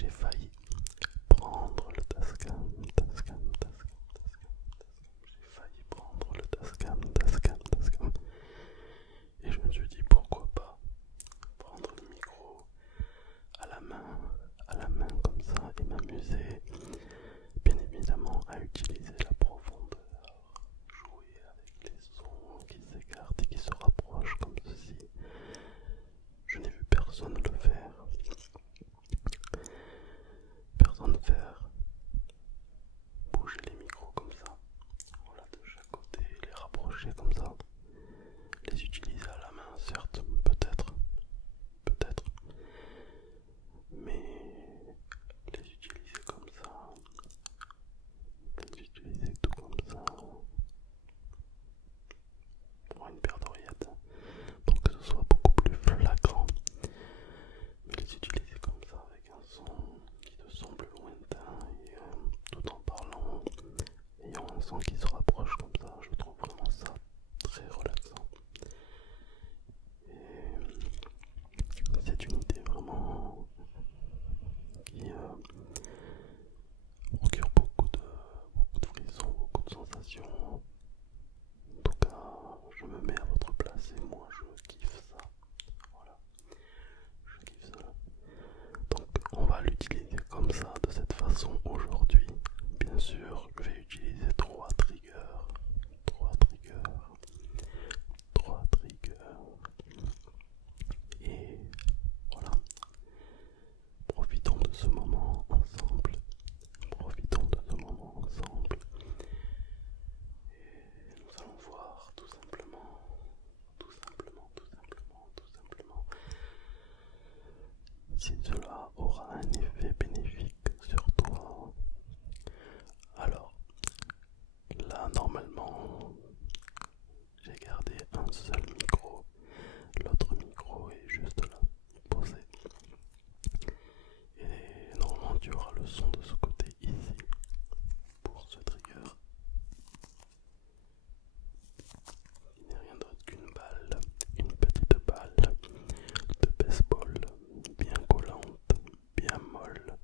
j'ai failli prendre le Tascam, j'ai failli prendre le Tascam. Et je me suis dit pourquoi pas prendre le micro à la main comme ça et m'amuser, bien évidemment à utiliser la profondeur, jouer avec les sons qui s'écartent et qui se rapprochent comme ceci. Je n'ai vu personne le faire, bouger les micros comme ça, voilà, de chaque côté, les rapprocher comme ça, les utiliser à la main, certes, peut-être, mais les utiliser comme ça, les utiliser tout comme ça, pour une paire d'oreillettes, pour que ce soit beaucoup plus flagrant, mais les utiliser comme ça avec un son qui te semble lointain et tout en parlant, ayant un son qui se rapproche comme ça, je trouve vraiment ça très relaxant. Et c'est une idée vraiment qui procure beaucoup de frissons, beaucoup de sensations. En tout cas, je me mets à votre place et moi je kiffe ça. Voilà, je kiffe ça. Donc on va l'utiliser comme ça, de cette façon aujourd'hui. Bien sûr, je vais utiliser trois triggers. Et voilà, profitons de ce moment ensemble. Et nous allons voir tout simplement si cela aura un effet bénéfique sur toi. Alors, là normalement, j'ai gardé un seul micro, l'autre micro est juste là, posé. Et normalement tu auras le son de ce côté ici, pour ce trigger. Il n'est rien d'autre qu'une balle, une petite balle de baseball, bien collante, bien molle.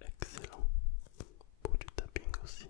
Excellent, pour du tapping aussi.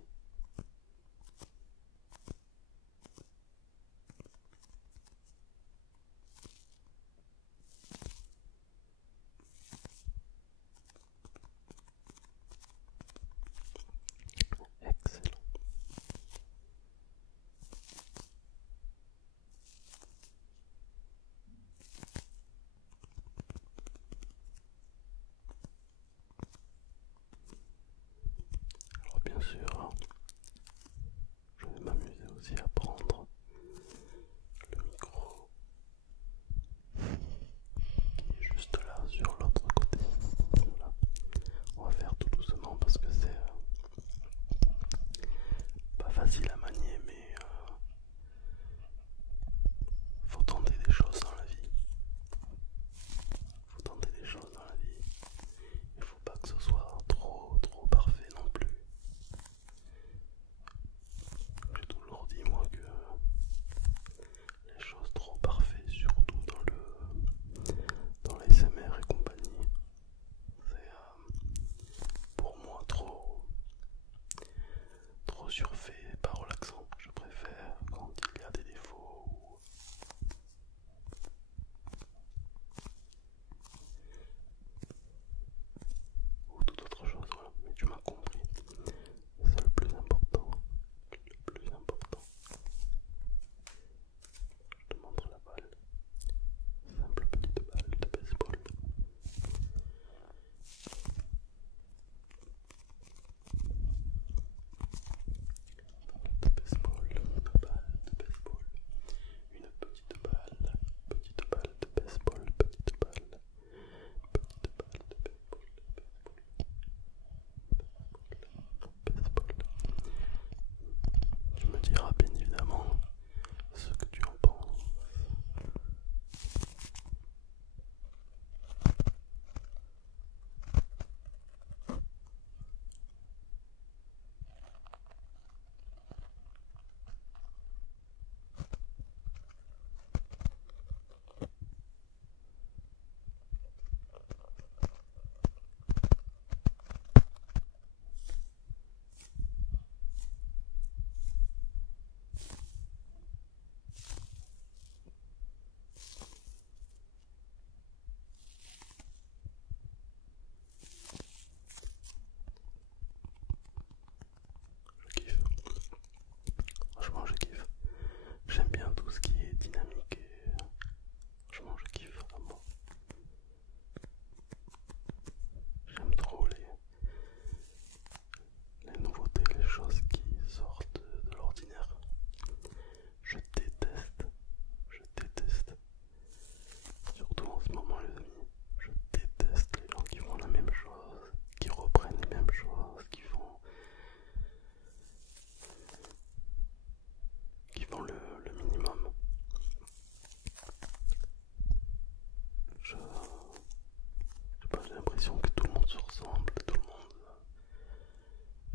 se ressemble, tout le monde.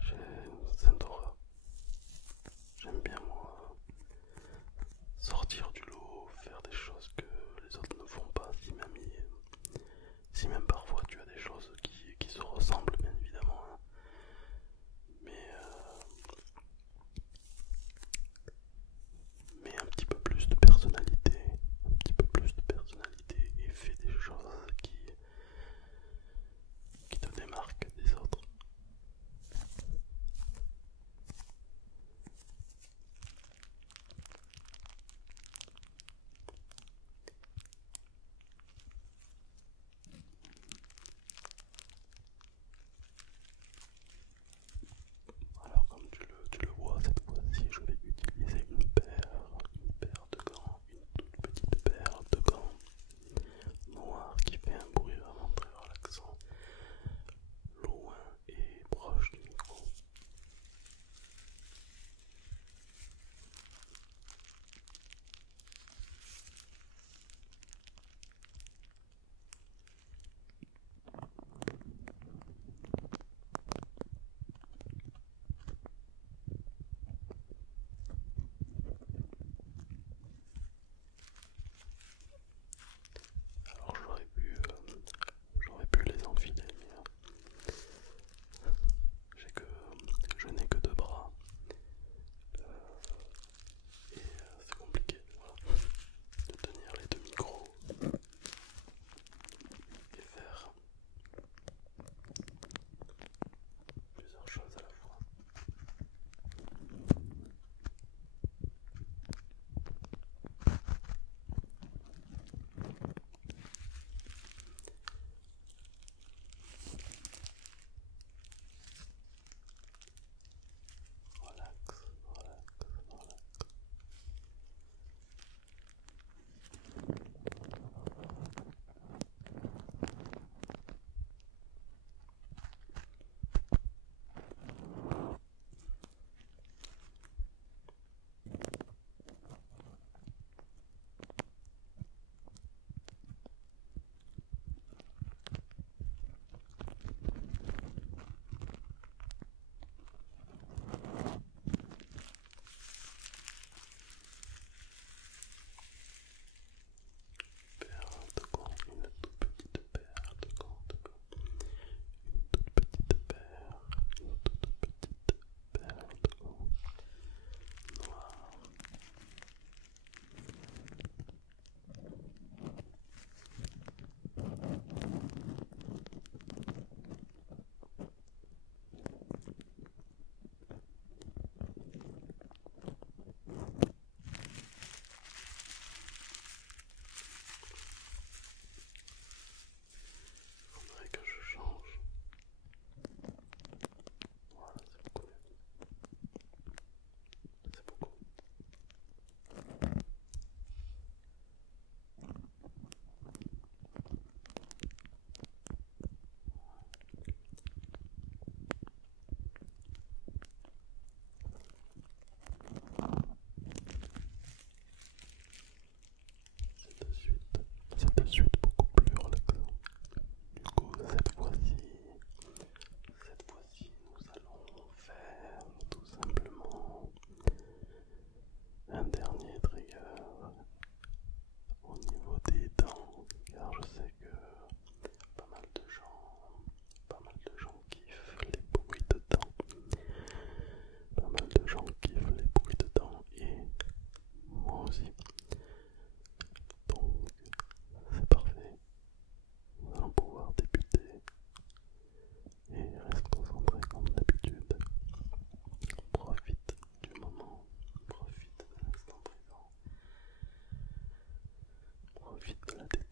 J'ai une sainte horreur. J'aime bien moi sortir du lot, faire des choses que les autres ne font pas, si même parfois tu as des choses qui se ressemblent bien évidemment, hein. Mais un petit peu plus de personnalité, et fais des choses qui te démarquent des autres. Alors comme tu le vois, cette fois-ci je vais utiliser une paire de gants, une toute petite paire de gants noirs qui fait un bruit vraiment très relaxant, loin et proche du micro. Alors j'aurais pu les enfiler, mais je n'ai que deux bras et c'est compliqué, voilà, de tenir les deux micros et faire plusieurs choses à la fois. Relax, relax, relax. Paire de gants, une toute petite paire de gants, une toute petite paire de gants noirs. Il faudrait que je change. Voilà, c'est beaucoup mieux. C'est beaucoup. C'est de suite beaucoup plus relaxant. Du coup, cette fois-ci, nous allons faire tout simplement un dernier trigger au niveau des dents, car je sais que pas mal de gens kiffent les bruits de dents. Pas mal de gens kiffent les bruits de dents et moi aussi. Donc c'est parfait. Nous allons pouvoir débuter et reste concentré comme d'habitude. Profite du moment, profite de l'instant présent, profite de la détente.